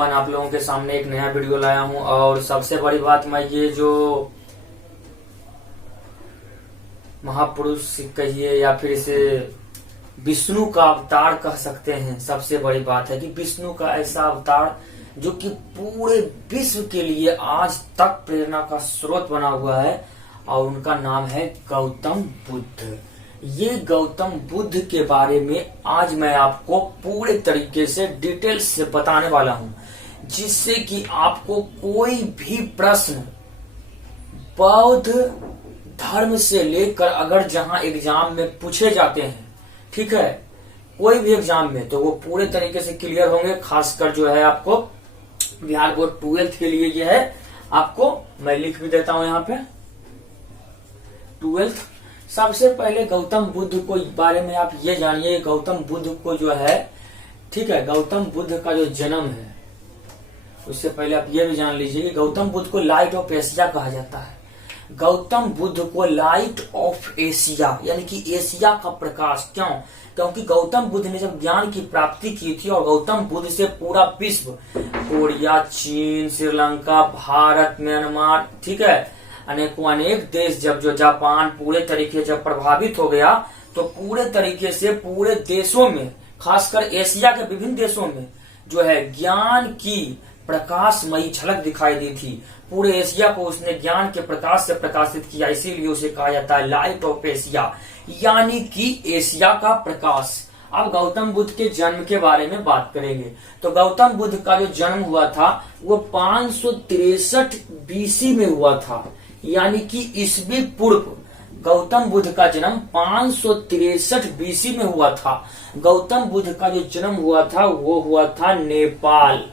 सुमन आप लोगों के सामने एक नया वीडियो लाया हूं। और सबसे बड़ी बात, मैं ये जो महापुरुष कहिए या फिर इसे विष्णु का अवतार कह सकते हैं, सबसे बड़ी बात है कि विष्णु का ऐसा अवतार जो कि पूरे विश्व के लिए आज तक प्रेरणा का स्रोत बना हुआ है, और उनका नाम है गौतम बुद्ध। ये गौतम बुद्ध के बारे में आज मैं आपको पूरे तरीके से डिटेल्स से बताने वाला हूं, जिससे कि आपको कोई भी प्रश्न बौद्ध धर्म से लेकर अगर जहां एग्जाम में पूछे जाते हैं, ठीक है, कोई भी एग्जाम में, तो वो पूरे तरीके से क्लियर होंगे। खासकर जो है आपको बिहार बोर्ड 12th के लिए ये है, आपको मैं लिख भी देता हूं यहाँ पे 12th। सबसे पहले गौतम बुद्ध को बारे में आप ये जानिए, गौतम बुद्ध को जो है, ठीक है, गौतम बुद्ध का जो जन्म है, उससे पहले आप ये भी जान लीजिए कि गौतम बुद्ध को लाइट ऑफ एशिया कहा जाता है। गौतम बुद्ध को लाइट ऑफ एशिया यानी कि एशिया का प्रकाश, क्यों? क्योंकि गौतम बुद्ध ने जब ज्ञान की प्राप्ति की थी और गौतम बुद्ध से पूरा विश्व, कोरिया, चीन, श्रीलंका, भारत, म्यांमार, ठीक है, अनेक देश, जब जो जापान पूरे तरीके से जब प्रभावित हो गया, तो पूरे तरीके से पूरे देशों में, खासकर एशिया के विभिन्न देशों में जो है ज्ञान की प्रकाशमयी झलक दिखाई दी थी। पूरे एशिया को उसने ज्ञान के प्रकाश से प्रकाशित किया, इसीलिए उसे कहा जाता है लाइट ऑफ एशिया, यानी कि एशिया का प्रकाश। अब गौतम बुद्ध के जन्म के बारे में बात करेंगे। तो गौतम बुद्ध का जो जन्म हुआ था वो 563 बीसी में हुआ था, यानी कि ईस्वी पूर्व गौतम बुद्ध का जन्म 563 बीसी में हुआ था। गौतम बुद्ध का जो जन्म हुआ था वो हुआ था नेपाल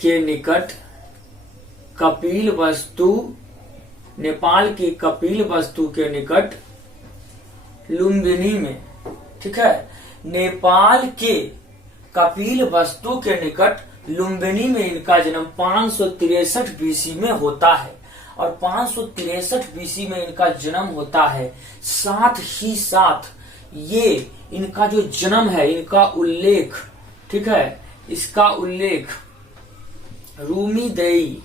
के निकट कपिलवस्तु, नेपाल की कपिलवस्तु के निकट लुम्बिनी में, ठीक है, नेपाल के कपिलवस्तु के निकट लुम्बिनी में इनका जन्म 563 बीसी में होता है। और 563 बीसी में इनका जन्म होता है। साथ ही साथ ये इनका जो जन्म है, इनका उल्लेख, ठीक है, इसका उल्लेख रूमीदेई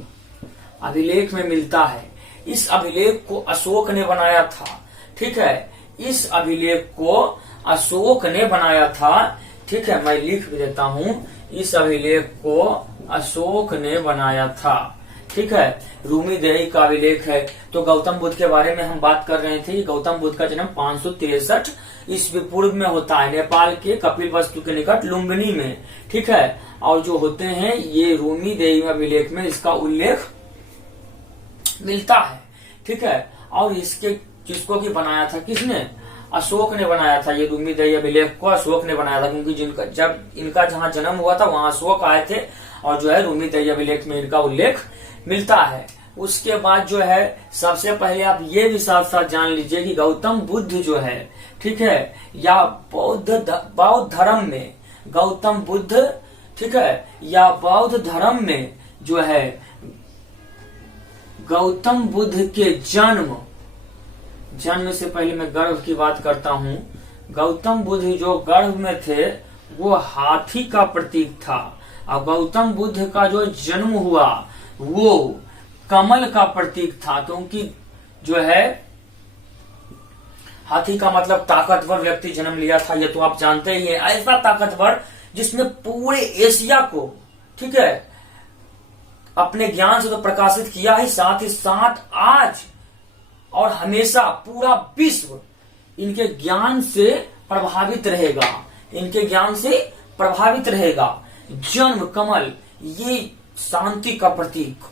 अभिलेख में मिलता है। इस अभिलेख को अशोक ने बनाया था, ठीक है, इस अभिलेख को अशोक ने बनाया था, ठीक है, मैं लिख भी देता हूं, इस अभिलेख को अशोक ने बनाया था, ठीक है, रूमीदेई का अभिलेख है। तो गौतम बुद्ध के बारे में हम बात कर रहे थे। गौतम बुद्ध का जन्म 563 ईस्वी पूर्व में होता है, नेपाल के कपिलवस्तु के निकट लुम्बिनी में, ठीक है। और जो होते हैं ये रूमीदेई अभिलेख में इसका उल्लेख मिलता है, ठीक है। और इसके जिसको की बनाया था किसने? अशोक ने बनाया था। ये रूमीदेई अभिलेख को अशोक ने बनाया था, क्योंकि जिनका जब इनका जहां जन्म हुआ था वहां अशोक आए थे, और जो है रूमीदेई अभिलेख में इनका उल्लेख मिलता है। उसके बाद जो है सबसे पहले आप ये भी साथ साथ जान लीजिए कि गौतम बुद्ध जो है, ठीक है, या बौद्ध धर्म में गौतम बुद्ध, ठीक है, या बौद्ध धर्म में जो है गौतम बुद्ध के जन्म से पहले मैं गर्भ की बात करता हूं। गौतम बुद्ध जो गर्भ में थे वो हाथी का प्रतीक था, और गौतम बुद्ध का जो जन्म हुआ वो कमल का प्रतीक था, क्योंकि जो है हाथी का मतलब ताकतवर व्यक्ति जन्म लिया था। ये तो आप जानते ही हैं, ऐसा ताकतवर जिसने पूरे एशिया को, ठीक है, अपने ज्ञान से तो प्रकाशित किया ही साथ आज और हमेशा पूरा विश्व इनके ज्ञान से प्रभावित रहेगा, इनके ज्ञान से प्रभावित रहेगा। जन्म कमल, ये शांति का प्रतीक,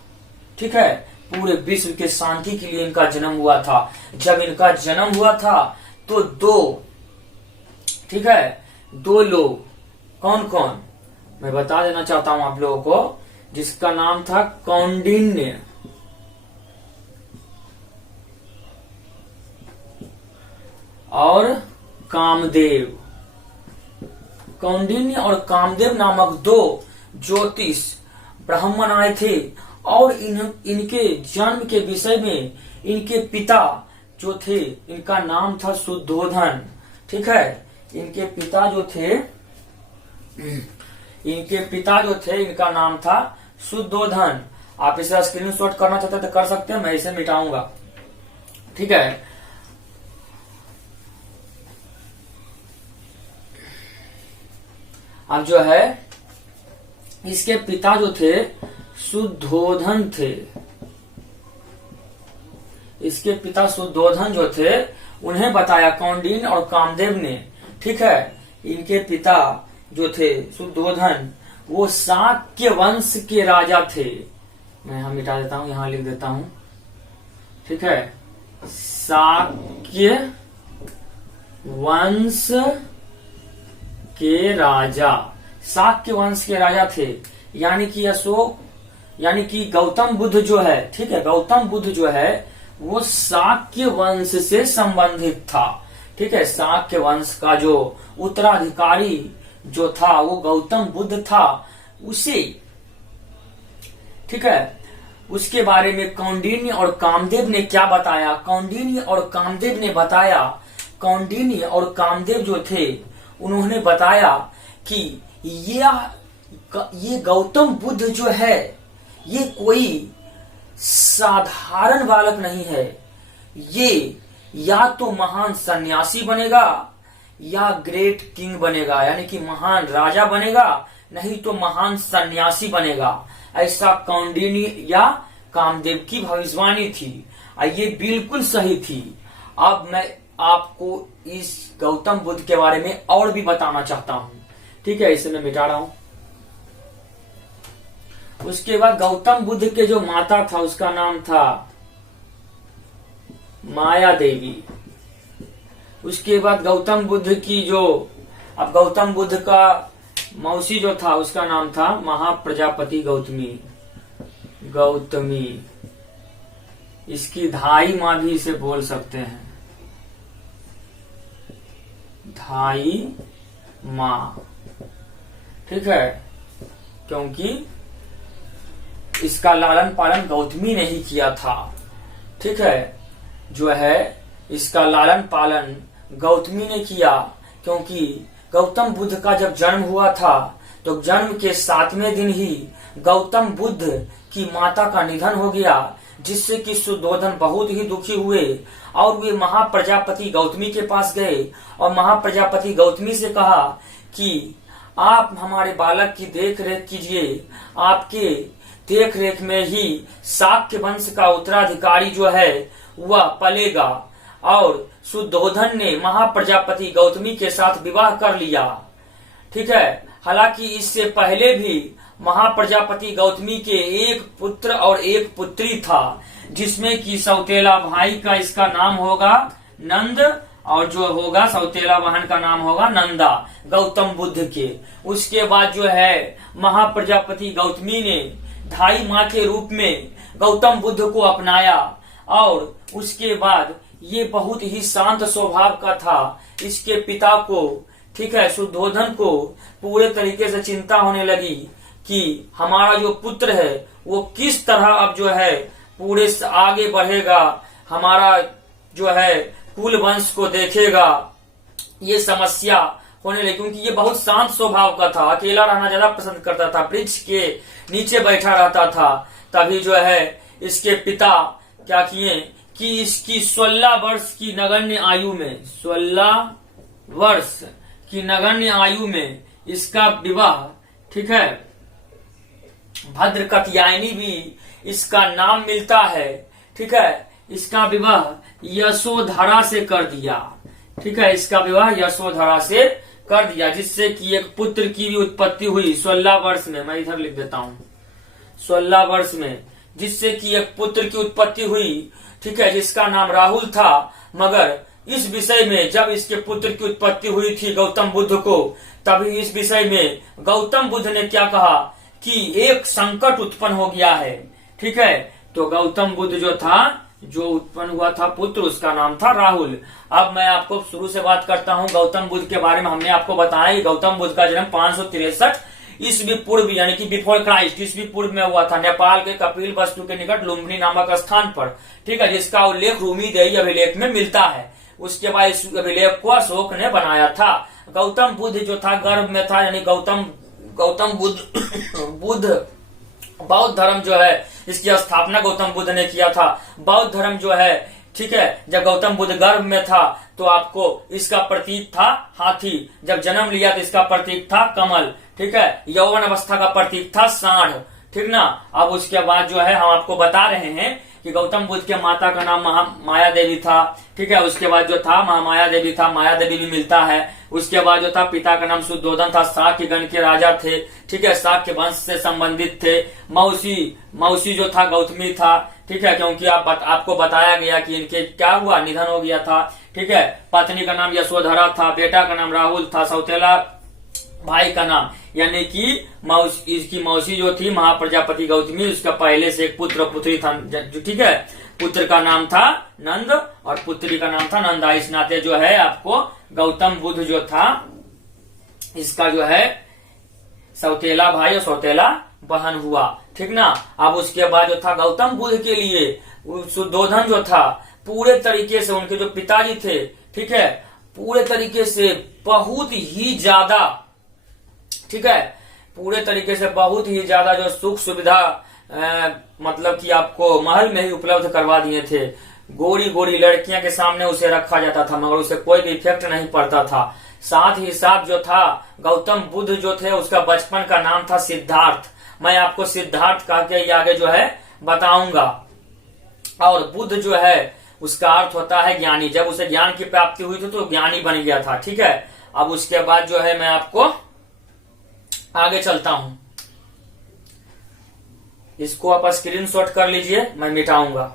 ठीक है, पूरे विश्व के शांति के लिए इनका जन्म हुआ था। जब इनका जन्म हुआ था तो ठीक है, दो लोग, कौन कौन मैं बता देना चाहता हूं आप लोगों को, जिसका नाम था कौंडिन्य और कामदेव। कौंडिन्य और कामदेव नामक दो ज्योतिष ब्राह्मण आए थे, और इनके जन्म के विषय में इनके पिता जो थे, इनका नाम था शुद्धोधन, ठीक है, इनके पिता जो थे इनके पिता जो थे इनका नाम था शुद्धोधन। आप इसे स्क्रीनशॉट करना चाहते तो कर सकते हैं, मैं इसे मिटाऊंगा। ठीक है, अब जो है इसके पिता जो थे शुद्धोधन थे। इसके पिता शुद्धोधन जो थे उन्हें बताया कौंडिन्य और कामदेव ने। ठीक है, इनके पिता जो थे शुद्धोधन वो शाक्य वंश के राजा थे। मैं यहां मिटा देता हूं, यहां लिख देता हूं। ठीक है, शाक्य वंश के राजा, शाक्य वंश के राजा थे। यानी कि अशोक, यानी कि गौतम बुद्ध जो है, ठीक है, गौतम बुद्ध जो है वो शाक्य वंश से संबंधित था। ठीक है, शाक्य वंश का जो उत्तराधिकारी जो था वो गौतम बुद्ध था उसे। ठीक है, उसके बारे में कौंडिन्य और कामदेव ने क्या बताया? कौंडिन्य और कामदेव ने बताया, कौंडिन्य और कामदेव जो थे उन्होंने बताया कि ये गौतम बुद्ध जो है ये कोई साधारण बालक नहीं है। ये या तो महान सन्यासी बनेगा या ग्रेट किंग बनेगा, यानी कि महान राजा बनेगा, नहीं तो महान सन्यासी बनेगा। ऐसा कौंडिन्य या कामदेव की भविष्यवाणी थी और ये बिल्कुल सही थी। अब मैं आपको इस गौतम बुद्ध के बारे में और भी बताना चाहता हूं। ठीक है, इसे मैं मिटा रहा हूं। उसके बाद गौतम बुद्ध के जो माता था उसका नाम था माया देवी। उसके बाद गौतम बुद्ध की जो, अब गौतम बुद्ध का मौसी जो था उसका नाम था महाप्रजापति गौतमी। गौतमी, इसकी धाई माँ भी इसे बोल सकते हैं, धाई माँ। ठीक है, क्योंकि इसका लालन पालन गौतमी ने ही किया था। ठीक है, जो है इसका लालन पालन गौतमी ने किया, क्योंकि गौतम बुद्ध का जब जन्म हुआ था तो जन्म के 7वें दिन ही गौतम बुद्ध की माता का निधन हो गया, जिससे कि शुद्धोधन बहुत ही दुखी हुए और वे महाप्रजापति गौतमी के पास गए और महाप्रजापति गौतमी से कहा कि आप हमारे बालक की देख रेख कीजिए, आपके देख रेख में ही शाक्य वंश का उत्तराधिकारी जो है वह पलेगा। और शुद्धोधन ने महाप्रजापति गौतमी के साथ विवाह कर लिया। ठीक है, हालांकि इससे पहले भी महाप्रजापति गौतमी के एक पुत्र और एक पुत्री था, जिसमें कि सौतेला भाई का इसका नाम होगा नंद और जो होगा सौतेला बहन का नाम होगा नंदा, गौतम बुद्ध के। उसके बाद जो है महाप्रजापति गौतमी ने धाई माँ के रूप में गौतम बुद्ध को अपनाया और उसके बाद ये बहुत ही शांत स्वभाव का था। इसके पिता को, ठीक है, शुद्धोधन को पूरे तरीके से चिंता होने लगी कि हमारा जो पुत्र है वो किस तरह अब जो है पूरे आगे बढ़ेगा, हमारा जो है कुल वंश को देखेगा। ये समस्या होने लगी क्योंकि ये बहुत शांत स्वभाव का था, अकेला रहना ज्यादा पसंद करता था, वृक्ष के नीचे बैठा रहता था। तभी जो है इसके पिता क्या किए कि इसकी 16 वर्ष की नगण्य आयु में, 16 वर्ष की नगण्य आयु में इसका विवाह, ठीक है, भद्र कात्यायनी भी इसका नाम मिलता है। ठीक है, इसका विवाह यशोधरा से कर दिया। ठीक है, इसका विवाह यशोधरा से कर दिया, जिससे कि एक पुत्र की भी उत्पत्ति हुई 16 वर्ष में। मैं इधर लिख देता हूँ 16 वर्ष में, जिससे कि एक पुत्र की उत्पत्ति हुई। ठीक है, जिसका नाम राहुल था। मगर इस विषय में जब इसके पुत्र की उत्पत्ति हुई थी गौतम बुद्ध को, तभी इस विषय में गौतम बुद्ध ने क्या कहा कि एक संकट उत्पन्न हो गया है। ठीक है, तो गौतम बुद्ध जो था, जो उत्पन्न हुआ था पुत्र, उसका नाम था राहुल। अब मैं आपको शुरू से बात करता हूँ गौतम बुद्ध के बारे में। हमने आपको बताया कि गौतम बुद्ध का जन्म 563 ईस्वी पूर्व, यानी कि बिफोर क्राइस्ट, ईस्वी पूर्व में हुआ था, नेपाल के कपिल वस्तु के निकट लुम्बिनी नामक स्थान पर। ठीक है, जिसका उल्लेख रूमी देही अभिलेख में मिलता है। उसके बाद इस अभिलेख को अशोक ने बनाया था। गौतम बुद्ध जो था गर्भ में था, यानी गौतम गौतम बुद्ध बुद्ध बौद्ध धर्म जो है इसकी स्थापना गौतम बुद्ध ने किया था। बौद्ध धर्म जो है, ठीक है, जब गौतम बुद्ध गर्भ में था तो आपको इसका प्रतीक था हाथी, जब जन्म लिया तो इसका प्रतीक था कमल, ठीक है, यौवन अवस्था का प्रतीक था सांड, ठीक ना। अब उसके बाद जो है हम आपको बता रहे हैं कि गौतम बुद्ध के माता का नाम माया देवी था, ठीक है, उसके बाद जो था महामाया देवी था, माया देवी भी मिलता है। उसके बाद जो था पिता का नाम शुद्धोधन था, शाक्य गण के राजा थे, ठीक है, शाक्य वंश से संबंधित थे। मौसी जो था गौतमी था, ठीक है, क्योंकि आपको बताया गया कि इनके क्या हुआ, निधन हो गया था, ठीक है। पत्नी का नाम यशोधरा था, बेटा का नाम राहुल था, सौतेला भाई का नाम यानी कि इसकी मौसी जो थी महाप्रजापति गौतमी, उसका पहले से एक पुत्र पुत्री था, ठीक है। पुत्र का नाम था नंद और पुत्री का नाम था नंदा। इस नाते जो है आपको गौतम बुद्ध जो था इसका जो है सौतेला भाई और सौतेला बहन हुआ, ठीक ना। अब उसके बाद जो था गौतम बुद्ध के लिए शुद्धोधन जो था पूरे तरीके से, उनके जो पिताजी थे, ठीक है, पूरे तरीके से बहुत ही ज्यादा, ठीक है, पूरे तरीके से बहुत ही ज्यादा जो सुख सुविधा मतलब कि आपको महल में ही उपलब्ध करवा दिए थे। गोरी गोरी लड़कियां के सामने उसे रखा जाता था मगर उसे कोई भी इफेक्ट नहीं पड़ता था। साथ ही साथ जो था गौतम बुद्ध जो थे उसका बचपन का नाम था सिद्धार्थ। मैं आपको सिद्धार्थ कह के आगे जो है बताऊंगा। और बुद्ध जो है उसका अर्थ होता है ज्ञानी। जब उसे ज्ञान की प्राप्ति हुई थी तो ज्ञानी बन गया था, ठीक है। अब उसके बाद जो है मैं आपको आगे चलता हूं, इसको आप स्क्रीनशॉट कर लीजिए, मैं मिटाऊंगा।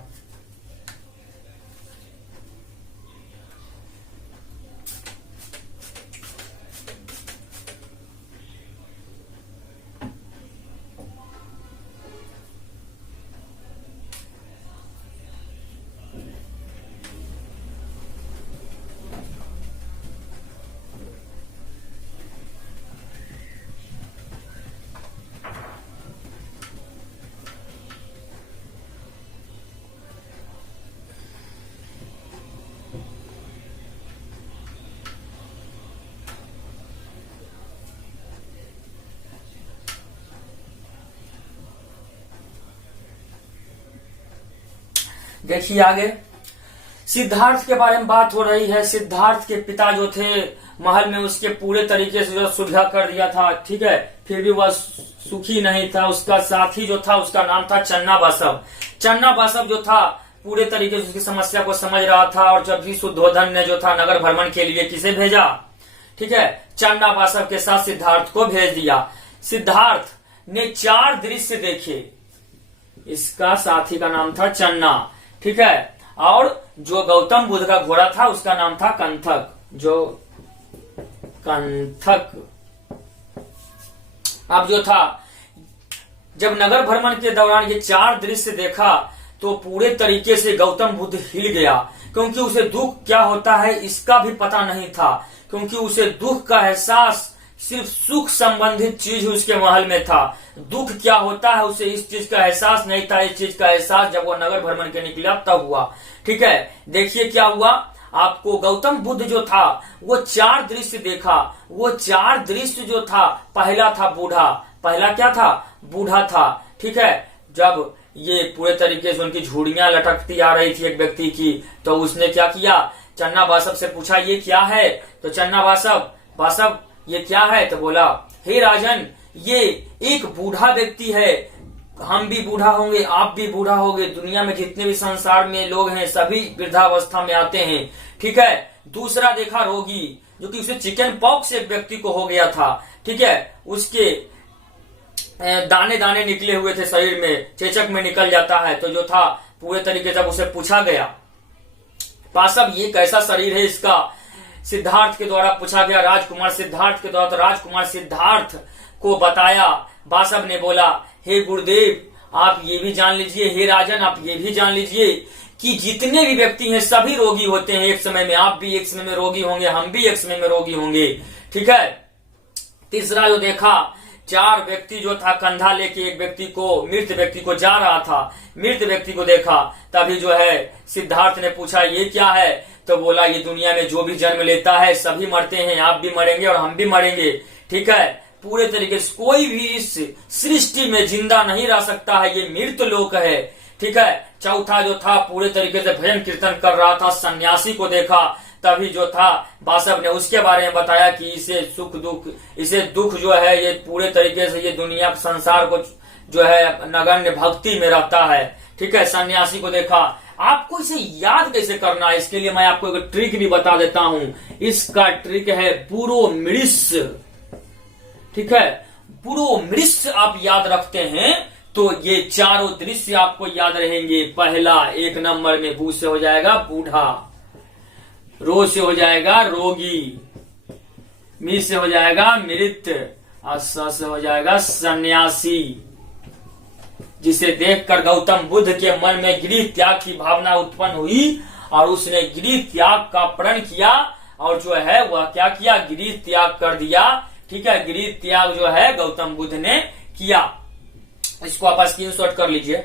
देखिए आगे सिद्धार्थ के बारे में बात हो रही है। सिद्धार्थ के पिता जो थे महल में उसके पूरे तरीके से जो सुलझा कर दिया था, ठीक है, फिर भी वह सुखी नहीं था। उसका साथी जो था उसका नाम था चन्ना बासव। चन्ना बासव जो था पूरे तरीके से उसकी समस्या को समझ रहा था। और जब भी शुद्धोधन ने जो था नगर भ्रमण के लिए किसे भेजा, ठीक है, चन्ना बासव के साथ सिद्धार्थ को भेज दिया। सिद्धार्थ ने 4 दृश्य देखे। इसका साथी का नाम था चन्ना, ठीक है। और जो गौतम बुद्ध का घोड़ा था उसका नाम था कंथक, जो कंथक। अब जो था जब नगर भ्रमण के दौरान ये 4 दृश्य देखा तो पूरे तरीके से गौतम बुद्ध हिल गया, क्योंकि उसे दुख क्या होता है इसका भी पता नहीं था। क्योंकि उसे दुख का एहसास सिर्फ सुख संबंधित चीज उसके महल में था। दुख क्या होता है उसे इस चीज का एहसास नहीं था। इस चीज का एहसास जब वो नगर भ्रमण के निकला तब हुआ, ठीक है। देखिए क्या हुआ, आपको गौतम बुद्ध जो था वो 4 दृश्य देखा। वो 4 दृश्य जो था, पहला था बूढ़ा। पहला क्या था, बूढ़ा था, ठीक है। जब ये पूरे तरीके से उनकी झुर्रियां लटकती आ रही थी एक व्यक्ति की, तो उसने क्या किया, चन्ना बासव से पूछा ये क्या है। तो चन्ना बासव ये क्या है, तो बोला हे राजन ये एक बूढ़ा व्यक्ति है। हम भी बूढ़ा होंगे, आप भी बूढ़ा होंगे। दुनिया में जितने भी संसार में लोग हैं सभी वृद्धावस्था में आते हैं, ठीक है। दूसरा देखा रोगी, जो कि उसे चिकन पॉक्स एक व्यक्ति को हो गया था, ठीक है। उसके दाने दाने निकले हुए थे शरीर में, चेचक में निकल जाता है। तो जो था पूरे तरीके जब उसे पूछा गया बासव ये कैसा शरीर है इसका, सिद्धार्थ के द्वारा पूछा गया, राजकुमार सिद्धार्थ के द्वारा। तो राजकुमार सिद्धार्थ को बताया। बासव ने बोला हे गुरुदेव आप ये भी जान लीजिए, हे राजन आप ये भी जान लीजिए कि जितने भी व्यक्ति हैं सभी रोगी होते हैं एक समय में। आप भी एक समय में रोगी होंगे, हम भी एक समय में रोगी होंगे, ठीक है। तीसरा जो देखा, 4 व्यक्ति जो था कंधा लेके एक व्यक्ति को, मृत व्यक्ति को जा रहा था। मृत व्यक्ति को देखा तभी जो है सिद्धार्थ ने पूछा ये क्या है। तो बोला ये दुनिया में जो भी जन्म लेता है सभी मरते हैं, आप भी मरेंगे और हम भी मरेंगे, ठीक है। पूरे तरीके से कोई भी इस सृष्टि में जिंदा नहीं रह सकता है, ये मृत लोक है। ठीक है। चौथा जो था पूरे तरीके से भजन कीर्तन कर रहा था, सन्यासी को देखा, तभी जो था वासव ने उसके बारे में बताया कि इसे सुख दुख, इसे दुख जो है ये पूरे तरीके से ये दुनिया संसार को जो है नगण्य भक्ति में रहता है। ठीक है। सन्यासी को देखा। आपको इसे याद कैसे करना है, इसके लिए मैं आपको एक ट्रिक भी बता देता हूं। इसका ट्रिक है पुरो मृष। ठीक है। पुरो मृष आप याद रखते हैं तो ये चारों दृश्य आपको याद रहेंगे। पहला 1 नंबर में बू से हो जाएगा बूढ़ा, रो से हो जाएगा रोगी, मी से हो जाएगा मृत और स से हो जाएगा सन्यासी, जिसे देखकर गौतम बुद्ध के मन में गृह त्याग की भावना उत्पन्न हुई और उसने गृह त्याग का प्रण किया और जो है वह क्या किया, गृह त्याग कर दिया। ठीक है। गृह त्याग जो है गौतम बुद्ध ने किया। इसको आप स्क्रीनशॉट कर लीजिए।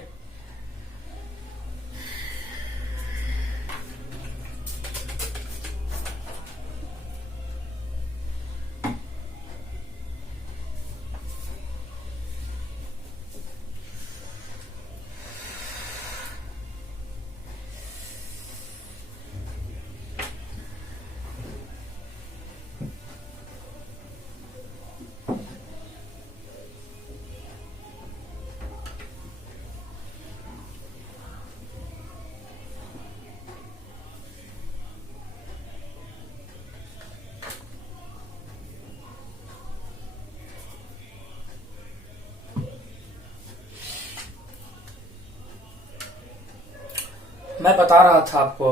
मैं बता रहा था आपको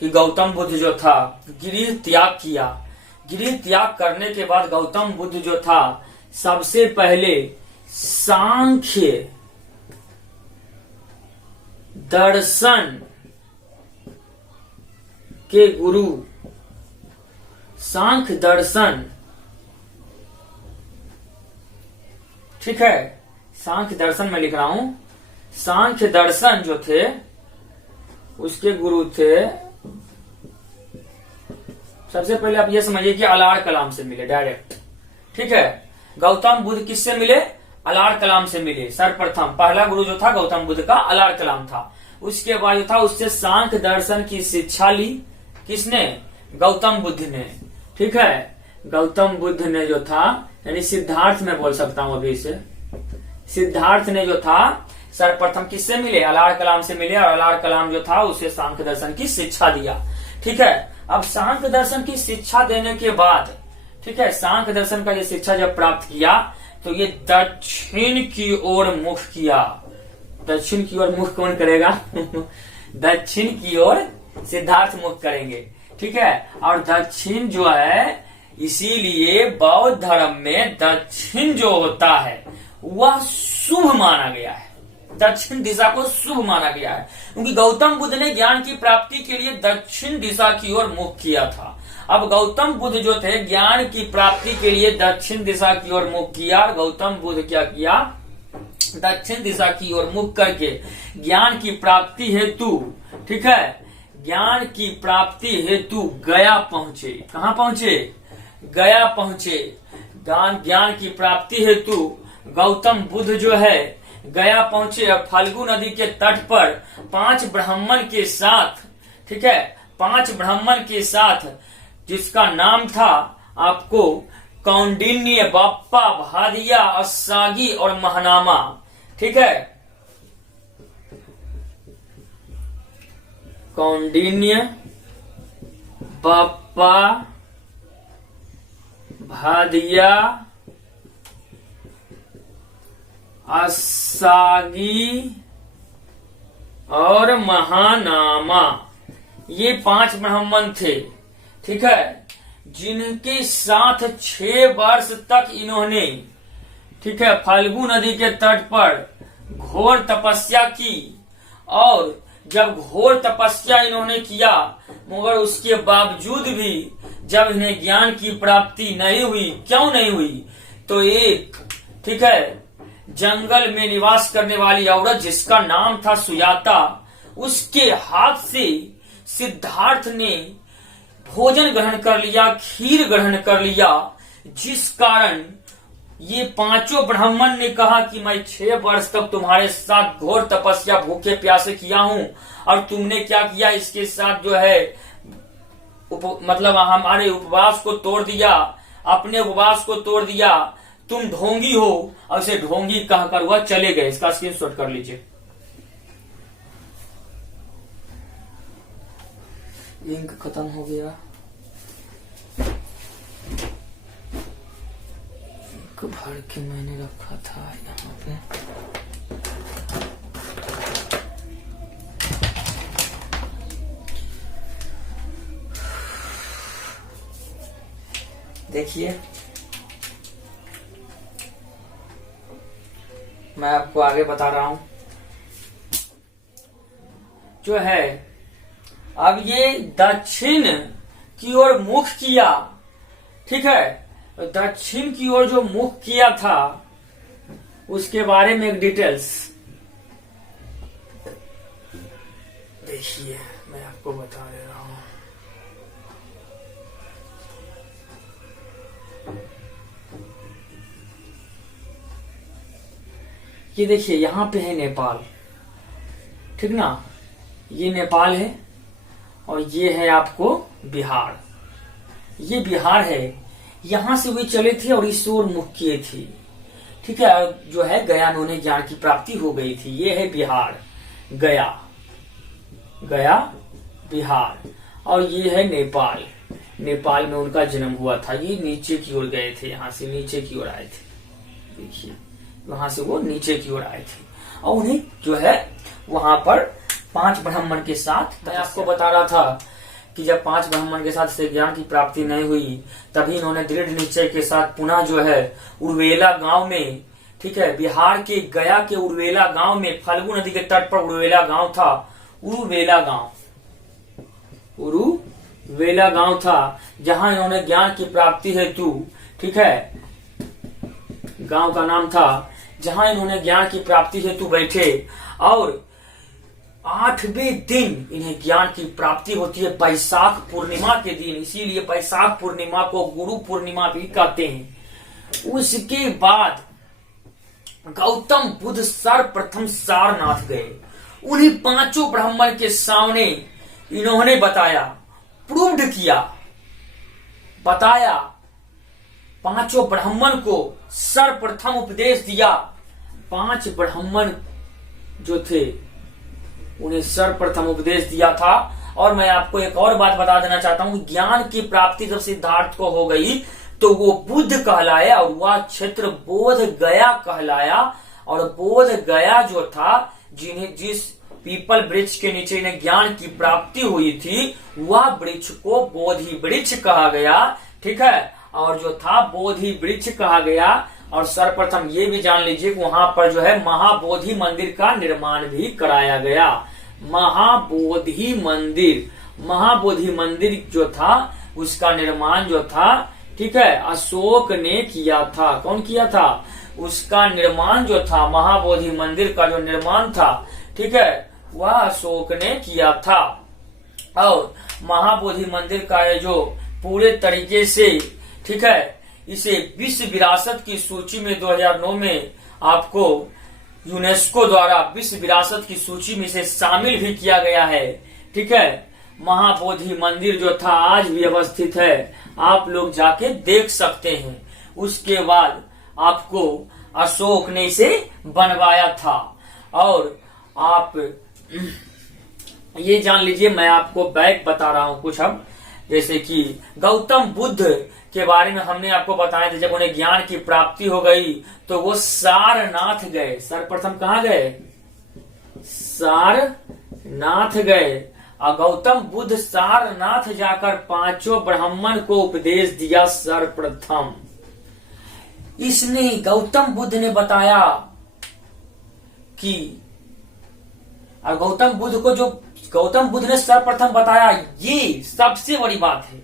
कि गौतम बुद्ध जो था गृह त्याग किया। गृह त्याग करने के बाद गौतम बुद्ध जो था सबसे पहले सांख्य दर्शन के गुरु, सांख्य दर्शन, ठीक है, सांख्य दर्शन में लिख रहा हूं, सांख्य दर्शन जो थे उसके गुरु थे, सबसे पहले आप ये समझिए कि अलार कलाम से मिले डायरेक्ट। ठीक है। गौतम बुद्ध किससे मिले? अलार कलाम से मिले। सर्वप्रथम पहला गुरु जो था गौतम बुद्ध का अलार कलाम था। उसके बाद जो था उससे सांख्य दर्शन की शिक्षा ली। किसने? गौतम बुद्ध ने। ठीक है। गौतम बुद्ध ने जो था, यानी सिद्धार्थ में बोल सकता हूं अभी इसे, सिद्धार्थ ने जो था सर्वप्रथम किससे मिले? अलार कलाम से मिले और अलार कलाम जो था उसे सांख्य दर्शन की शिक्षा दिया। ठीक है। अब सांख्य दर्शन की शिक्षा देने के बाद, ठीक है, सांख्य दर्शन का ये शिक्षा जब प्राप्त किया तो ये दक्षिण की ओर मुख किया। दक्षिण की ओर मुख कौन करेगा? दक्षिण की ओर सिद्धार्थ मुख करेंगे। ठीक है। और दक्षिण जो है, इसीलिए बौद्ध धर्म में दक्षिण जो होता है वह शुभ माना गया है। दक्षिण दिशा को शुभ माना गया है क्योंकि गौतम बुद्ध ने ज्ञान की प्राप्ति के लिए दक्षिण दिशा की ओर मुख किया था। अब गौतम बुद्ध जो थे ज्ञान की प्राप्ति के लिए दक्षिण दिशा की ओर मुख किया। गौतम बुद्ध क्या किया? दक्षिण दिशा की ओर मुख करके ज्ञान की प्राप्ति हेतु, ठीक है, ज्ञान की प्राप्ति हेतु गया पहुंचे। कहां पहुंचे? गया पहुंचे। ज्ञान की प्राप्ति हेतु गौतम बुद्ध जो है गया पहुंचे और फाल्गु नदी के तट पर 5 ब्राह्मण के साथ, ठीक है, 5 ब्राह्मण के साथ, जिसका नाम था आपको कौंडिन्य, बाप्पा, भादिया, अस्सागी और महनामा। ठीक है। कौंडिन्य, बाप्पा, भादिया, अस्सागी और महानामा, ये 5 ब्राह्मण थे। ठीक है। जिनके साथ 6 वर्ष तक इन्होंने, ठीक है, फाल्गु नदी के तट पर घोर तपस्या की। और जब घोर तपस्या इन्होंने किया मगर उसके बावजूद भी जब इन्हें ज्ञान की प्राप्ति नहीं हुई, क्यों नहीं हुई? तो एक, ठीक है, जंगल में निवास करने वाली औरत जिसका नाम था सुयाता, उसके हाथ से सिद्धार्थ ने भोजन ग्रहण कर लिया, खीर ग्रहण कर लिया, जिस कारण ये पांचों ब्राह्मण ने कहा कि मैं 6 वर्ष तक तुम्हारे साथ घोर तपस्या भूखे प्यासे किया हूं और तुमने क्या किया, इसके साथ जो है मतलब हमारे उपवास को तोड़ दिया, अपने उपवास को तोड़ दिया, तुम ढोंगी हो। और उसे ढोंगी कहकर वह चले गए। इसका स्क्रीनशॉट कर लीजिए। लिंक खत्म हो गया। लिंक भर के मैंने रखा था यहाँ पे। देखिए मैं आपको आगे बता रहा हूं जो है। अब ये दक्षिण की ओर मुख किया, ठीक है। दक्षिण की ओर जो मुख किया था उसके बारे में एक डिटेल्स देखिए, मैं आपको बता दे रहा हूं। ये देखिए यहां पे है नेपाल, ठीक ना। ये नेपाल है और ये है आपको बिहार। ये बिहार है, यहां से वे चले थे और इस ओर मुख किए थे, ठीक है। जो है गया में उन्हें ज्ञान की प्राप्ति हो गई थी। ये है बिहार, गया, गया बिहार। और ये है नेपाल, नेपाल में उनका जन्म हुआ था। ये नीचे की ओर गए थे, यहां से नीचे की ओर आए थे। देखिए वहां से वो नीचे की ओर आए थे और उन्हें जो है वहां पर 5 ब्राह्मण के साथ, मैं आपको बता रहा था कि जब 5 ब्राह्मण के साथ से ज्ञान की प्राप्ति नहीं हुई तभी इन्होंने दृढ़ निश्चय के साथ पुनः जो है उर्वेला गांव में, ठीक है, बिहार के गया के उर्वेला गांव में, फल्गु नदी के तट पर उर्वेला गांव था, उरुवेला गांव, उरुवेला गांव था, जहां इन्होंने ज्ञान की प्राप्ति हेतु, ठीक है, गांव का नाम था, जहां इन्होंने ज्ञान की प्राप्ति हेतु बैठे। और 8वें दिन इन्हें ज्ञान की प्राप्ति होती है, बैसाख पूर्णिमा के दिन। इसीलिए बैसाख पूर्णिमा को गुरु पूर्णिमा भी कहते हैं। उसके बाद गौतम बुद्ध सर्वप्रथम सारनाथ गए। उन्हीं 5 ब्राह्मण के सामने इन्होंने बताया, प्रूव्ड किया, बताया। 5 ब्राह्मण को सर्वप्रथम उपदेश दिया। 5 ब्राह्मण जो थे उन्हें सर्वप्रथम उपदेश दिया था। और मैं आपको एक और बात बता देना चाहता हूं, ज्ञान की प्राप्ति जब सिद्धार्थ को हो गई तो वो बुद्ध कहलाया और वह क्षेत्र बोध गया कहलाया। और बोध गया जो था, जिस पीपल वृक्ष के नीचे इन्हें ज्ञान की प्राप्ति हुई थी, वह वृक्ष को बोधि वृक्ष कहा गया, ठीक है। और जो था बोधि वृक्ष कहा गया। और सर्वप्रथम ये भी जान लीजिए वहां पर जो है महाबोधि मंदिर का निर्माण भी कराया गया। महाबोधि मंदिर, महाबोधि मंदिर जो था उसका निर्माण जो था, ठीक है, अशोक ने किया था। कौन किया था? उसका निर्माण जो था, महाबोधि मंदिर का जो निर्माण था, ठीक है, वह अशोक ने किया था। और महाबोधि मंदिर का जो पूरे तरीके से, ठीक है, इसे विश्व विरासत की सूची में 2009 में आपको यूनेस्को द्वारा विश्व विरासत की सूची में इसे शामिल भी किया गया है, ठीक है। महाबोधि मंदिर जो था आज भी अवस्थित है, आप लोग जाके देख सकते हैं। उसके बाद आपको अशोक ने इसे बनवाया था। और आप ये जान लीजिए, मैं आपको बैक बता रहा हूं कुछ अब, जैसे कि गौतम बुद्ध के बारे में हमने आपको बताया था। जब उन्हें ज्ञान की प्राप्ति हो गई तो वो सारनाथ गए। सर्वप्रथम कहाँ गए? सारनाथ गए। और गौतम बुद्ध सारनाथ जाकर 5 ब्राह्मण को उपदेश दिया सर्वप्रथम। इसने गौतम बुद्ध ने बताया कि, और गौतम बुद्ध को जो गौतम बुद्ध ने सर्वप्रथम बताया, ये सबसे बड़ी बात है,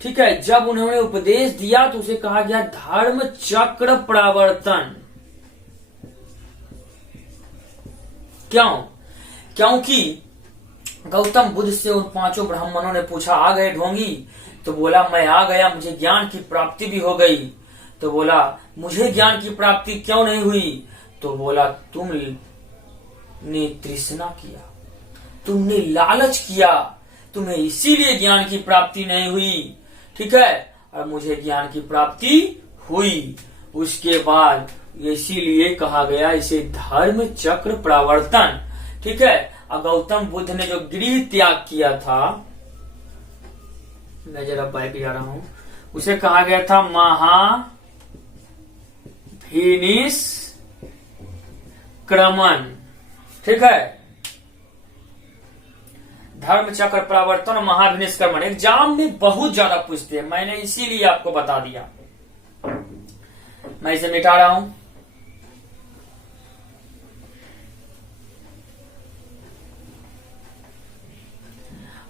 ठीक है। जब उन्होंने उपदेश दिया तो उसे कहा गया धर्म चक्र प्रवर्तन। क्यों? क्योंकि गौतम बुद्ध से उन 5 ब्राह्मणों ने पूछा, आ गए ढोंगी? तो बोला मैं आ गया, मुझे ज्ञान की प्राप्ति भी हो गई। तो बोला मुझे ज्ञान की प्राप्ति क्यों नहीं हुई? तो बोला तुमने तृष्णा किया, तुमने लालच किया, तुम्हें इसीलिए ज्ञान की प्राप्ति नहीं हुई। ठीक है, और मुझे ज्ञान की प्राप्ति हुई। उसके बाद इसीलिए कहा गया इसे धर्म चक्र प्रवर्तन। ठीक है, और गौतम बुद्ध ने जो गृह त्याग किया था, मैं जरा बैठ जा रहा हूं, उसे कहा गया था महाभिनिष्क्रमण। ठीक है, धर्म चक्र प्रवर्तन, महाभिनिष्क्रमण एग्जाम में बहुत ज्यादा पूछते हैं, मैंने इसीलिए आपको बता दिया। मैं इसे मिटा रहा हूं।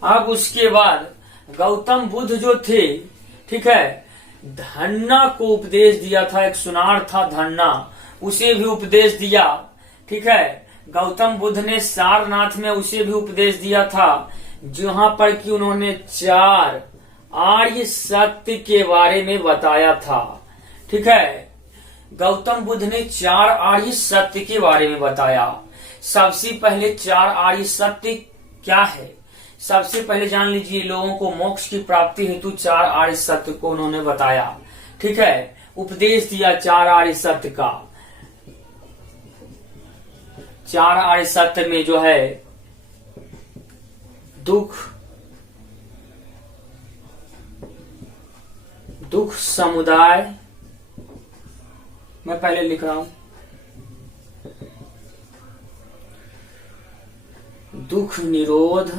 अब उसके बाद गौतम बुद्ध जो थे, ठीक है, धन्ना को उपदेश दिया था। एक सुनार था धन्ना, उसे भी उपदेश दिया। ठीक है, गौतम बुद्ध ने सारनाथ में उसे भी उपदेश दिया था, जहां पर कि उन्होंने 4 आर्य सत्य के बारे में बताया था। ठीक है, गौतम बुद्ध ने 4 आर्य सत्य के बारे में बताया। सबसे पहले 4 आर्य सत्य क्या है, सबसे पहले जान लीजिए। लोगों को मोक्ष की प्राप्ति हेतु 4 आर्य सत्य को उन्होंने बताया। ठीक है, उपदेश दिया 4 आर्य सत्य का। 4 आर्य सत्य में जो है दुख समुदाय, मैं पहले लिख रहा हूं, दुख निरोध,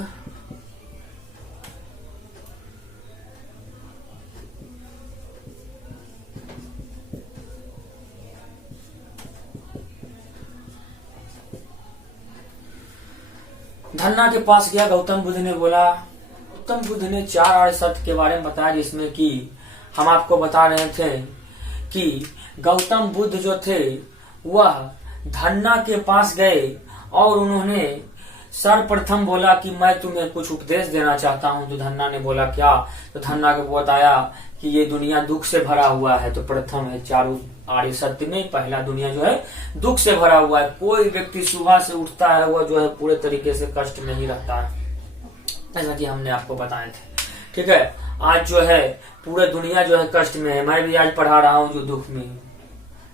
धन्ना के पास गया। गौतम बुद्ध ने बोला, गौतम बुद्ध ने 4 आर्य सत्य के बारे में बताया, जिसमें कि हम आपको बता रहे थे कि गौतम बुद्ध जो थे वह धन्ना के पास गए और उन्होंने सर्वप्रथम बोला कि मैं तुम्हें कुछ उपदेश देना चाहता हूं। तो धन्ना ने बोला क्या? तो धन्ना को बताया कि ये दुनिया दुख से भरा हुआ है। तो प्रथम है 4 आर्य सत्य में पहला, दुनिया जो है दुख से भरा हुआ है। कोई व्यक्ति सुबह से उठता है वह जो है पूरे तरीके से कष्ट में ही रहता है, ऐसा कि हमने आपको बताए थे। ठीक है, आज जो है पूरे दुनिया जो है कष्ट में है। मैं भी आज पढ़ा रहा हूँ जो दुख में हूँ।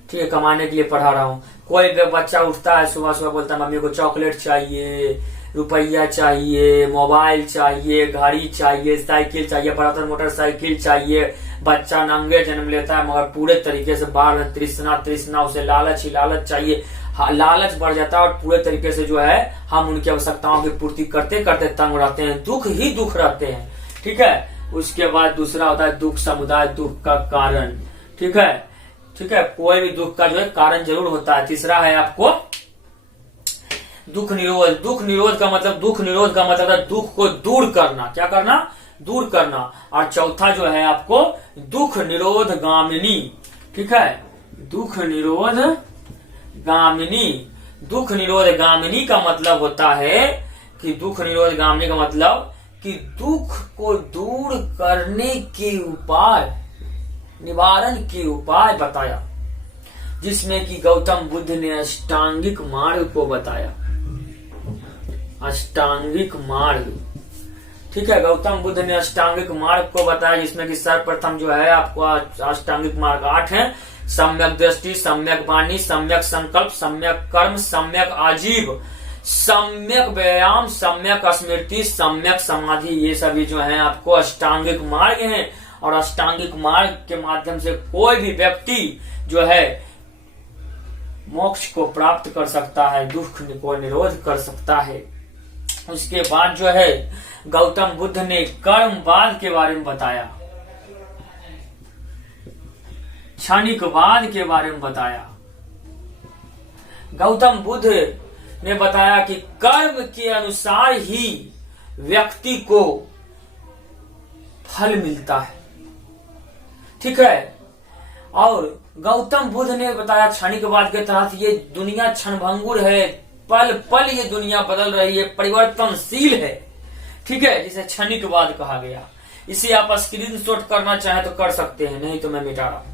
ठीक है, कमाने के लिए पढ़ा रहा हूँ। कोई बच्चा उठता है सुबह सुबह, बोलता है मम्मी को चॉकलेट चाहिए, रुपया चाहिए, मोबाइल चाहिए, गाड़ी चाहिए, साइकिल चाहिए, बड़ा मोटरसाइकिल चाहिए। बच्चा नंगे जन्म लेता है, मगर पूरे तरीके से बाहर तृष्णा उसे लालच ही लालच चाहिए। लालच बढ़ जाता है और पूरे तरीके से जो है हम उनकी आवश्यकताओं की पूर्ति करते करते तंग रहते हैं, दुख ही दुख रहते हैं। ठीक है, उसके बाद दूसरा होता है दुख समुदाय, दुख का कारण। ठीक है, ठीक है, कोई भी दुख का जो है कारण जरूर होता है। तीसरा है आपको दुख निरोध। दुख निरोध का मतलब है दुख को दूर करना। क्या करना? दूर करना। और चौथा जो है आपको दुख निरोध गामिनी। ठीक है, दुख निरोध गामिनी। दुख निरोध गामिनी का मतलब होता है कि दुख निरोध गामिनी का मतलब कि दुख को दूर करने के उपाय, निवारण के उपाय बताया, जिसमें कि गौतम बुद्ध ने अष्टांगिक मार्ग को बताया। अष्टांगिक मार्ग, ठीक है, गौतम बुद्ध ने अष्टांगिक मार्ग को बताया, जिसमें कि सर्वप्रथम जो है आपको अष्टांगिक मार्ग 8 है। सम्यक दृष्टि, सम्यक वाणी, सम्यक संकल्प, सम्यक कर्म, सम्यक आजीव, सम्यक व्यायाम, सम्यक स्मृति, सम्यक समाधि। ये सभी जो है आपको अष्टांगिक मार्ग हैं। और अष्टांगिक मार्ग के माध्यम से कोई भी व्यक्ति जो है मोक्ष को प्राप्त कर सकता है, दुख को निरोध कर सकता है। उसके बाद जो है गौतम बुद्ध ने कर्मवाद के बारे में बताया, क्षणिकवाद के बारे में बताया। गौतम बुद्ध ने बताया कि कर्म के अनुसार ही व्यक्ति को फल मिलता है। ठीक है, और गौतम बुद्ध ने बताया क्षणिकवाद के तहत ये दुनिया क्षणभंगुर है, पल पल ये दुनिया बदल रही है, परिवर्तनशील है। ठीक है, जिसे क्षणिकवाद कहा गया। इसे आप स्क्रीनशॉट करना चाहे तो कर सकते हैं, नहीं तो मैं मिटा रहा हूं।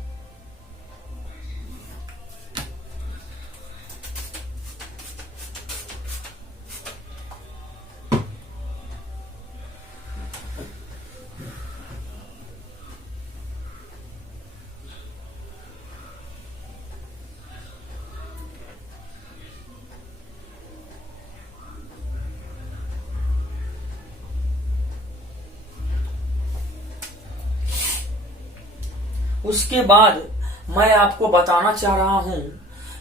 उसके बाद मैं आपको बताना चाह रहा हूं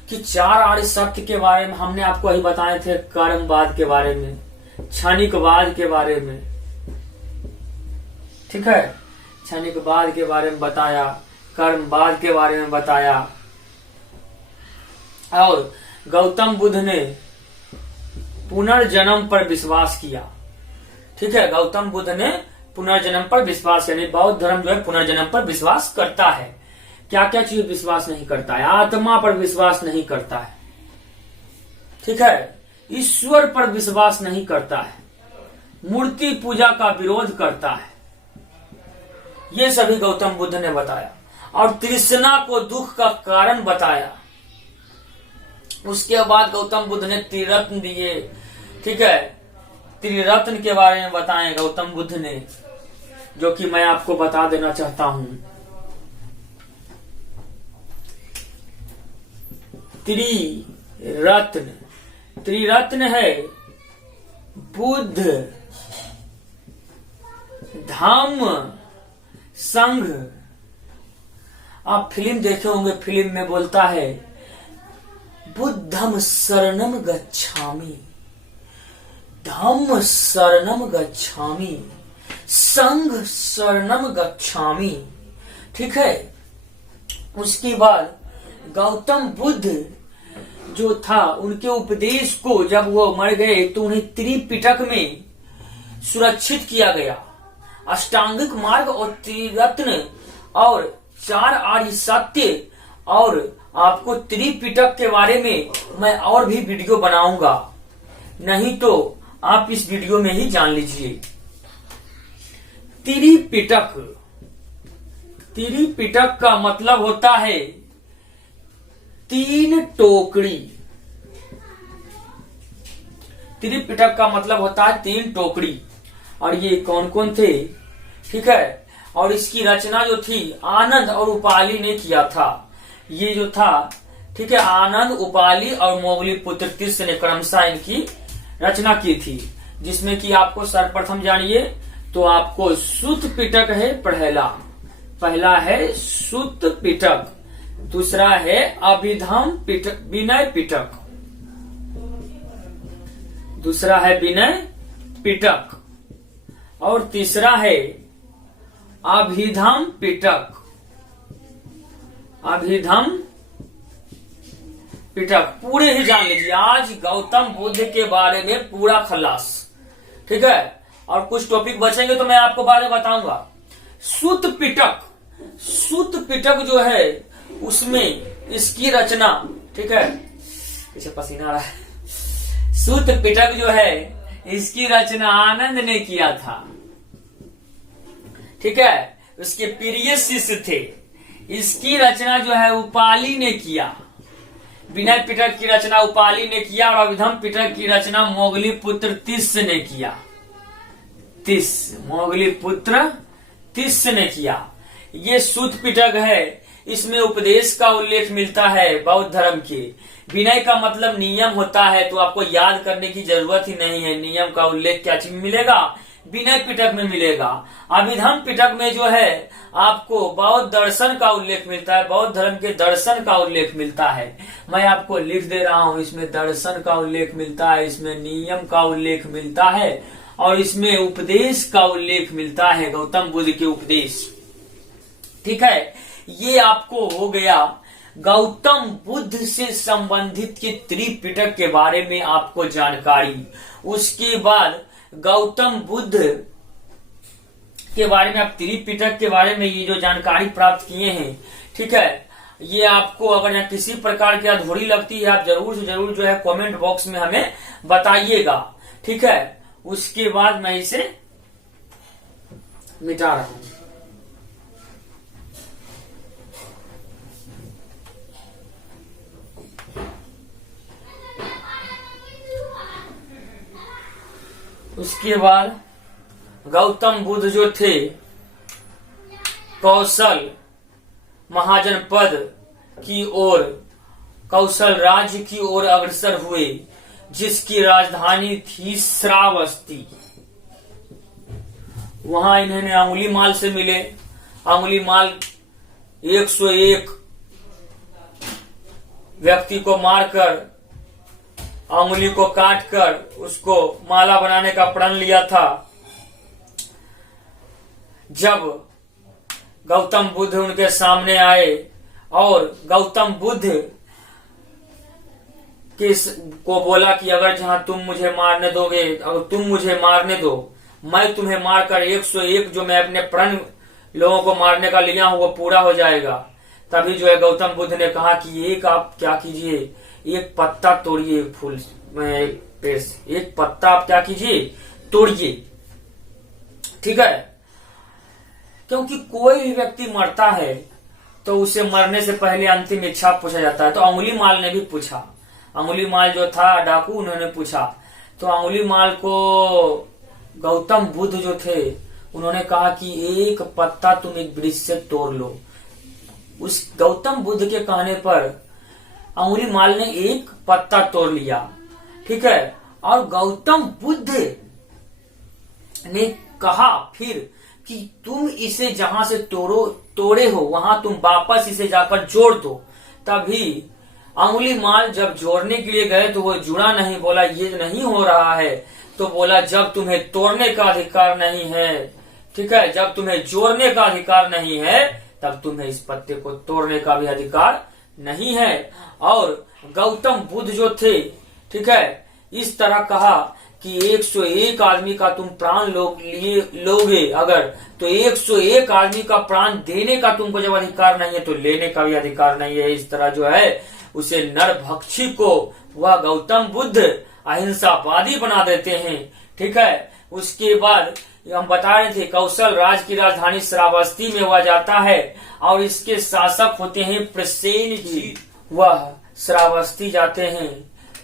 कि 4 आर्य सत्य के बारे में हमने आपको अभी बताए थे, कर्मवाद के बारे में, क्षणिकवाद के बारे में, ठीक है, क्षणिकवाद के बारे में बताया, कर्मवाद के बारे में बताया, और गौतम बुद्ध ने पुनर्जन्म पर विश्वास किया। ठीक है, गौतम बुद्ध ने पुनर्जन्म पर विश्वास, यानी बौद्ध धर्म जो है पुनर्जन्म पर विश्वास करता है। क्या क्या चीज विश्वास नहीं करता है? आत्मा पर विश्वास नहीं करता है, ठीक है, ईश्वर पर विश्वास नहीं करता है, मूर्ति पूजा का विरोध करता है। ये सभी गौतम बुद्ध ने बताया और तृष्णा को दुख का कारण बताया। उसके बाद गौतम बुद्ध ने त्रिरत्न दिए, ठीक है, त्रिरत्न के बारे में बताए गौतम बुद्ध ने, जो कि मैं आपको बता देना चाहता हूं। त्रिरत्न, त्रिरत्न है बुद्ध, धम्म, संघ। आप फिल्म देखे होंगे, फिल्म में बोलता है बुद्धम शरणम गच्छामि, धम्म शरणम गच्छामि, संघ शरणम गच्छामि, ठीक है। उसके बाद गौतम बुद्ध जो था, उनके उपदेश को जब वो मर गए तो उन्हें त्रिपिटक में सुरक्षित किया गया। अष्टांगिक मार्ग और त्रिरत्न और 4 आर्य सत्य और आपको त्रिपिटक के बारे में मैं और भी वीडियो बनाऊंगा, नहीं तो आप इस वीडियो में ही जान लीजिए। त्रिपिटक, त्रिपिटक का मतलब होता है 3 टोकरी। त्रिपिटक का मतलब होता है 3 टोकरी। और ये कौन कौन थे, ठीक है, और इसकी रचना जो थी आनंद और उपाली ने किया था। ये जो था, ठीक है, आनंद, उपाली और मोगलीपुत्र तिस्स ने क्रमशः इनकी रचना की थी, जिसमें कि आपको सर्वप्रथम जानिए तो आपको सूत पिटक है पहला है सूत पिटक, दूसरा है अभिधम पिटक, विनय पिटक, दूसरा है विनय पिटक, और तीसरा है अभिधम पिटक, अभिधम पिटक। पूरे ही जान लीजिए आज गौतम बुद्ध के बारे में पूरा खलास, ठीक है, और कुछ टॉपिक बचेंगे तो मैं आपको बाद में बताऊंगा। सूत पिटक, सूत पिटक जो है उसमें इसकी रचना, ठीक है, पीछे पसीना आ रहा है। सूत पिटक जो है इसकी रचना आनंद ने किया था, ठीक है, उसके प्रिय शिष्य थे। इसकी रचना जो है उपाली ने किया, विनय पिटक की रचना उपाली ने किया, और अभिधम पिटक की रचना मोगलीपुत्र तिस्स ने किया, मोगलीपुत्र तिस्स ने किया। ये सूत पिटक है, इसमें उपदेश का उल्लेख मिलता है बौद्ध धर्म के। विनय का मतलब नियम होता है, तो आपको याद करने की जरूरत ही नहीं है, नियम का उल्लेख क्या चीज मिलेगा, विनय पिटक में मिलेगा। अभिधम पिटक में जो है आपको बौद्ध दर्शन का उल्लेख मिलता है, बौद्ध धर्म के दर्शन का उल्लेख मिलता है। मैं आपको लिख दे रहा हूं, इसमें दर्शन का उल्लेख मिलता है, इसमें नियम का उल्लेख मिलता है, और इसमें उपदेश का उल्लेख मिलता है, गौतम बुद्ध के उपदेश, ठीक है। ये आपको हो गया गौतम बुद्ध से संबंधित के त्रिपिटक के बारे में आपको जानकारी। उसके बाद गौतम बुद्ध के बारे में, आप त्रिपिटक के बारे में ये जो जानकारी प्राप्त किए हैं, ठीक है, ये आपको अगर यहाँ किसी प्रकार की अधूरी लगती है, आप जरूर से जरूर जो है कमेंट बॉक्स में हमें बताइएगा, ठीक है। उसके बाद मैं इसे मिटा रहा हूं। उसके बाद गौतम बुद्ध जो थे कौशल महाजनपद की ओर, कौशल राज्य की ओर अग्रसर हुए, जिसकी राजधानी थी श्रावस्ती। वहां इन्होंने अंगुली माल से मिले। अंगुली माल 101 व्यक्ति को मारकर अंगुली को काटकर उसको माला बनाने का प्रण लिया था। जब गौतम बुद्ध उनके सामने आए और गौतम बुद्ध को बोला कि अगर जहां तुम मुझे मारने दोगे, अगर तुम मुझे मारने दो, मैं तुम्हें मारकर 101 जो मैं अपने प्रण लोगों को मारने का लिया हूं वो पूरा हो जाएगा। तभी जो है गौतम बुद्ध ने कहा कि एक आप क्या कीजिए, एक पत्ता तोड़िए, फूल में पेड़ से एक पत्ता आप क्या कीजिए, तोड़िए। ठीक है, क्योंकि कोई भी व्यक्ति मरता है तो उसे मरने से पहले अंतिम इच्छा पूछा जाता है। तो अंगुलीमाल ने भी पूछा, अंगुलीमाल जो था डाकू, उन्होंने पूछा। तो अंगुलीमाल को गौतम बुद्ध जो थे उन्होंने कहा कि एक पत्ता तुम एक वृक्ष से तोड़ लो। उस गौतम बुद्ध के कहने पर अंगुलीमाल ने एक पत्ता तोड़ लिया। ठीक है, और गौतम बुद्ध ने कहा फिर कि तुम इसे जहां से तोड़े हो वहां तुम वापस इसे जाकर जोड़ दो। तभी अंगुलीमाल जब जोड़ने के लिए गए तो वो जुड़ा नहीं, बोला ये नहीं हो रहा है। तो बोला जब तुम्हें तोड़ने का अधिकार नहीं है, ठीक है, जब तुम्हें जोड़ने का अधिकार नहीं है तब तुम्हें इस पत्ते को तोड़ने का भी अधिकार नहीं है। और गौतम बुद्ध जो थे, ठीक है, इस तरह कहा कि 101 आदमी का तुम प्राण लोगे अगर, तो 101 आदमी का प्राण देने का तुमको जब अधिकार नहीं है तो लेने का भी अधिकार नहीं है। इस तरह जो है उसे नरभक्षी को वह गौतम बुद्ध अहिंसावादी बना देते हैं। ठीक है, उसके बाद हम बता रहे थे कौशल राज की राजधानी श्रावस्ती में वह जाता है और इसके शासक होते हैं प्रसेनजीत। वह श्रावस्ती जाते हैं,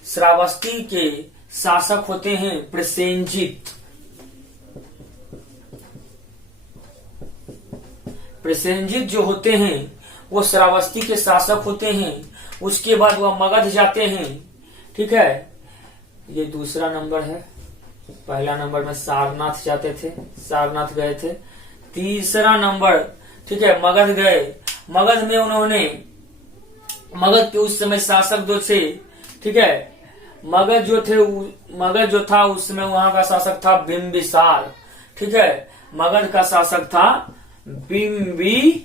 श्रावस्ती के शासक होते हैं प्रसेनजीत। प्रसेनजीत जो होते हैं वो श्रावस्ती के शासक होते हैं। उसके बाद वह मगध जाते हैं। ठीक है, ये दूसरा नंबर है। पहला नंबर में सारनाथ जाते थे, सारनाथ गए थे। तीसरा नंबर, ठीक है, मगध गए। मगध में उन्होंने, मगध के उस समय शासक जो थे, ठीक है, मगध जो था उस समय वहां का शासक था बिंबिसार। ठीक है, मगध का शासक था बिंबिसार।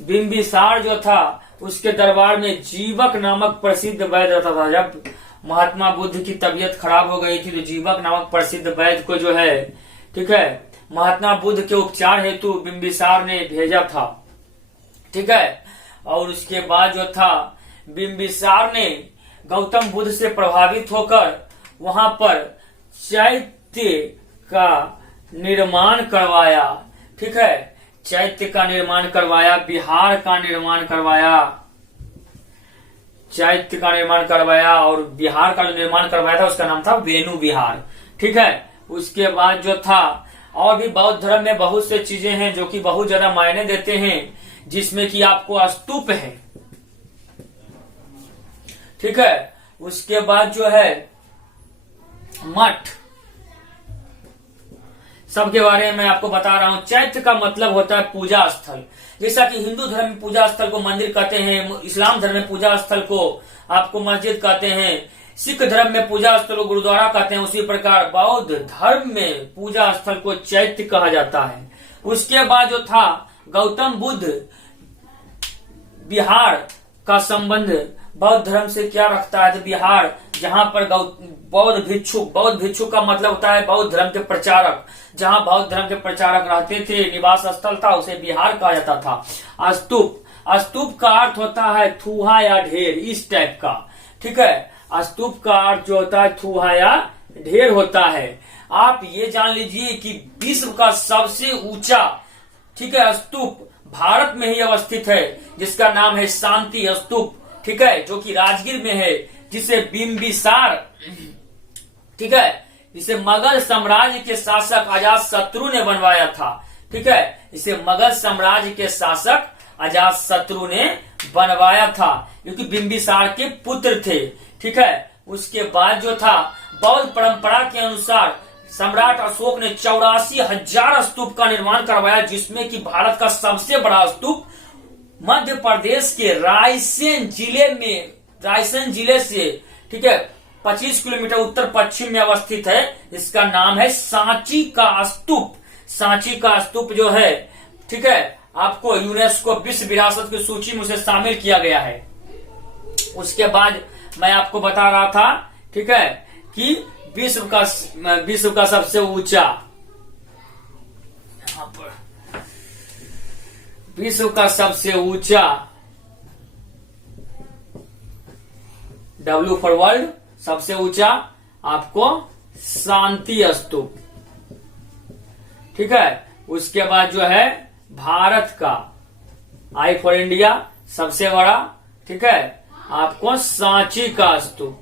बिंबिसार जो था उसके दरबार में जीवक नामक प्रसिद्ध वैद्य रहता था। जब महात्मा बुद्ध की तबीयत खराब हो गई थी तो जीवक नामक प्रसिद्ध वैद्य को जो है, ठीक है, महात्मा बुद्ध के उपचार हेतु बिंबिसार ने भेजा था। ठीक है, और उसके बाद जो था बिंबिसार ने गौतम बुद्ध से प्रभावित होकर वहां पर चैत्य का निर्माण करवाया। ठीक है, चैत्य का निर्माण करवाया, बिहार का निर्माण करवाया, चैत्य का निर्माण करवाया और बिहार का जो निर्माण करवाया था उसका नाम था वेणु विहार। ठीक है, उसके बाद जो था और भी बौद्ध धर्म में बहुत से चीजें हैं जो कि बहुत ज्यादा मायने देते हैं, जिसमें कि आपको स्तूप है। ठीक है, उसके बाद जो है मठ, सबके बारे में मैं आपको बता रहा हूं। चैत्य का मतलब होता है पूजा स्थल। जैसा कि हिंदू धर्म में पूजा स्थल को मंदिर कहते हैं, इस्लाम धर्म में पूजा स्थल को आपको मस्जिद कहते हैं, सिख धर्म में पूजा स्थल को गुरुद्वारा कहते हैं, उसी प्रकार बौद्ध धर्म में पूजा स्थल को चैत्य कहा जाता है। उसके बाद जो था गौतम बुद्ध बिहार का संबंध बौद्ध धर्म से क्या रखता है, तो बिहार जहां पर बौद्ध भिक्षु का मतलब होता है बौद्ध धर्म के प्रचारक। जहां बौद्ध धर्म के प्रचारक रहते थे, निवास स्थल था, उसे बिहार कहा जाता था। स्तूप का अर्थ होता है थूहा या ढेर, इस टाइप का। ठीक है, स्तूप का अर्थ जो होता है थूहा या ढेर होता है। आप ये जान लीजिए कि विश्व का सबसे ऊंचा, ठीक है, स्तूप भारत में ही अवस्थित है, जिसका नाम है शांति स्तूप। ठीक है, जो कि राजगीर में है, जिसे बिंबिसार, ठीक है, जिसे मगध साम्राज्य के शासक अजातशत्रु ने बनवाया था। ठीक है, इसे मगध साम्राज्य के शासक अजातशत्रु ने बनवाया था, क्योंकि बिंबिसार के पुत्र थे। ठीक है, उसके बाद जो था बौद्ध परंपरा के अनुसार सम्राट अशोक ने 84,000 स्तूप का निर्माण करवाया, जिसमें कि भारत का सबसे बड़ा स्तूप मध्य प्रदेश के रायसेन जिले से, ठीक है, 25 किलोमीटर उत्तर पश्चिम में अवस्थित है। इसका नाम है सांची का स्तूप। सांची का स्तूप जो है, ठीक है, आपको यूनेस्को विश्व विरासत की सूची में उसे शामिल किया गया है। उसके बाद मैं आपको बता रहा था, ठीक है, कि विश्व का सबसे ऊंचा, यहां पर विश्व का सबसे ऊंचा, W फॉर वर्ल्ड, सबसे ऊंचा आपको शांति स्तूप, ठीक है। उसके बाद जो है भारत का I फॉर इंडिया, सबसे बड़ा, ठीक है, आपको सांची का स्तूप।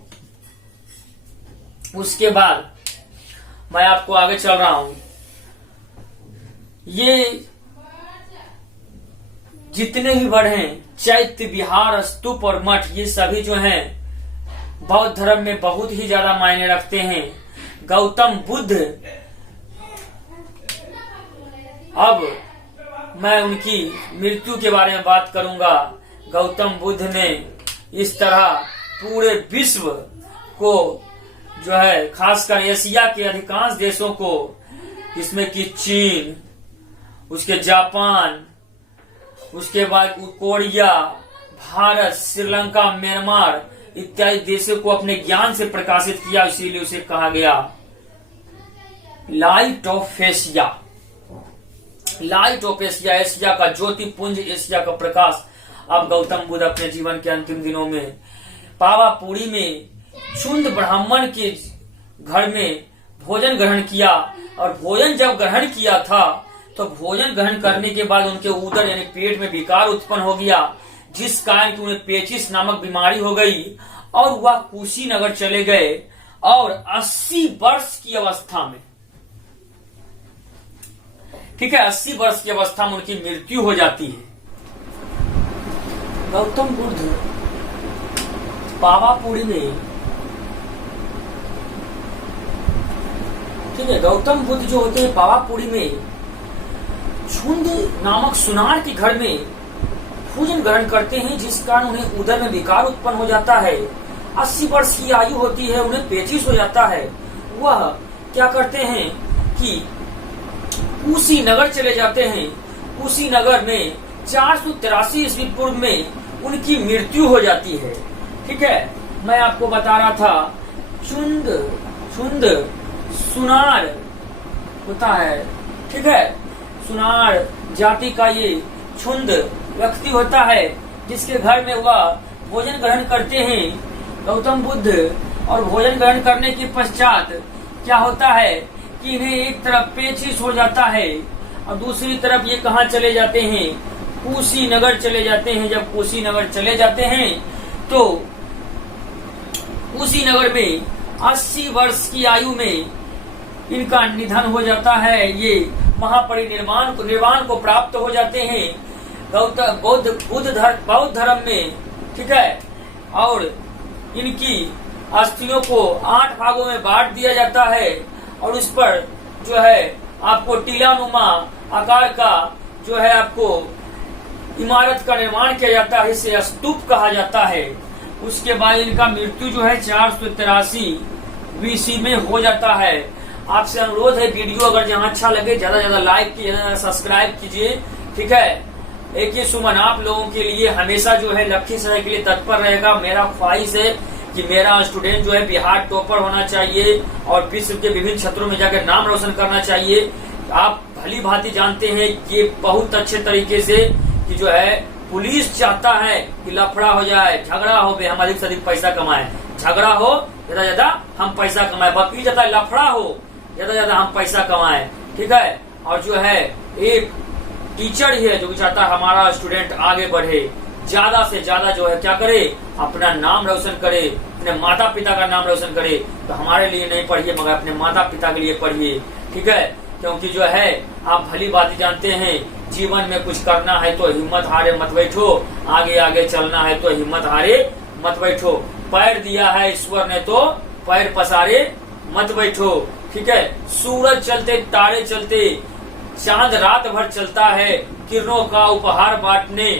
उसके बाद मैं आपको आगे चल रहा हूं। ये जितने भी बड़े हैं, चैत्य विहार, स्तूप और मठ, ये सभी जो हैं बौद्ध धर्म में बहुत ही ज्यादा मायने रखते हैं। गौतम बुद्ध, अब मैं उनकी मृत्यु के बारे में बात करूंगा। गौतम बुद्ध ने इस तरह पूरे विश्व को जो है, खासकर एशिया के अधिकांश देशों को, जिसमें कि चीन, उसके जापान, उसके बाद कोरिया, भारत, श्रीलंका, म्यांमार इत्यादि देशों को अपने ज्ञान से प्रकाशित किया। इसीलिए उसे कहा गया light of Asia. Light of Asia, Asia का ज्योतिपुंज, एशिया का प्रकाश। अब गौतम बुद्ध अपने जीवन के अंतिम दिनों में पावापुरी में शुंद ब्राह्मण के घर में भोजन ग्रहण किया, और भोजन जब ग्रहण किया था तो भोजन ग्रहण करने के बाद उनके उदर यानी पेट में विकार उत्पन्न हो गया, जिस कारण कि उन्हें पेचिस नामक बीमारी हो गई और वह कुशीनगर चले गए। और 80 वर्ष की अवस्था में, ठीक है, 80 वर्ष की अवस्था में उनकी मृत्यु हो जाती है। गौतम बुद्ध पावापुरी में, ठीक है, गौतम बुद्ध जो होते हैं पावापुरी में छुंद नामक सुनार के घर में भोजन ग्रहण करते हैं, जिस कारण उन्हें उदर में विकार उत्पन्न हो जाता है। 80 वर्ष की आयु होती है, उन्हें पेचिस हो जाता है। वह क्या करते हैं कि कुशीनगर चले जाते हैं। कुशीनगर में 483 ईस्वी पूर्व में उनकी मृत्यु हो जाती है। ठीक है, मैं आपको बता रहा था छुंद सुनार होता है, ठीक है, सुनार जाति का ये छुंद व्यक्ति होता है, जिसके घर में वह भोजन ग्रहण करते हैं गौतम बुद्ध। और भोजन ग्रहण करने के पश्चात क्या होता है कि इन्हें एक तरफ पेचिस हो जाता है और दूसरी तरफ ये कहाँ चले जाते हैं, कुशीनगर चले जाते हैं। जब कुशीनगर चले जाते हैं तो कुशीनगर में 80 वर्ष की आयु में इनका निधन हो जाता है। ये निर्वाण को प्राप्त हो जाते हैं बौद्ध धर्म में, ठीक है। और इनकी अस्थियों को 8 भागों में बांट दिया जाता है और उस पर जो है आपको टीलानुमा आकार का जो है आपको इमारत का निर्माण किया जाता है, इसे स्तूप कहा जाता है। उसके बाद इनका मृत्यु जो है 483 BC में हो जाता है। आपसे अनुरोध है, वीडियो अगर जहां अच्छा लगे ज्यादा ज्यादा लाइक कीजिए, ज्यादा सब्सक्राइब कीजिए, ठीक है। एक ये सुमन आप लोगों के लिए हमेशा जो है लखीसराय के लिए तत्पर रहेगा। मेरा ख्वाहिश है कि मेरा स्टूडेंट जो है बिहार टॉपर होना चाहिए और विश्व के विभिन्न क्षेत्रों में जाकर नाम रोशन करना चाहिए। आप भली भांति जानते हैं ये बहुत अच्छे तरीके से कि जो है पुलिस चाहता है कि लफड़ा हो जाए, झगड़ा हो, हम अधिक से अधिक पैसा कमाए, झगड़ा हो ज्यादा हम पैसा कमाए, वकील ज्यादा लफड़ा हो ज्यादा हम पैसा कमाए, ठीक है। और जो है एक टीचर ही है जो भी चाहता है हमारा स्टूडेंट आगे बढ़े, ज्यादा से ज्यादा जो है क्या करे, अपना नाम रोशन करे, अपने माता पिता का नाम रोशन करे। तो हमारे लिए नहीं पढ़िए मगर अपने माता पिता के लिए पढ़िए, ठीक है। क्योंकि जो है आप भली बात जानते हैं, जीवन में कुछ करना है तो हिम्मत हारे मत बैठो, आगे आगे चलना है तो हिम्मत हारे मत बैठो। पैर दिया है ईश्वर ने तो पैर पसारे मत बैठो, ठीक है, सूरज चलते तारे चलते, चांद रात भर चलता है, किरणों का उपहार बांटने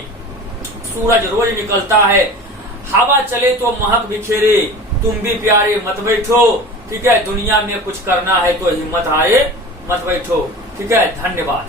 सूरज रोज निकलता है, हवा चले तो महक बिखेरे, तुम भी प्यारे मत बैठो, ठीक है, दुनिया में कुछ करना है तो हिम्मत हारे मत बैठो। ठीक है, धन्यवाद।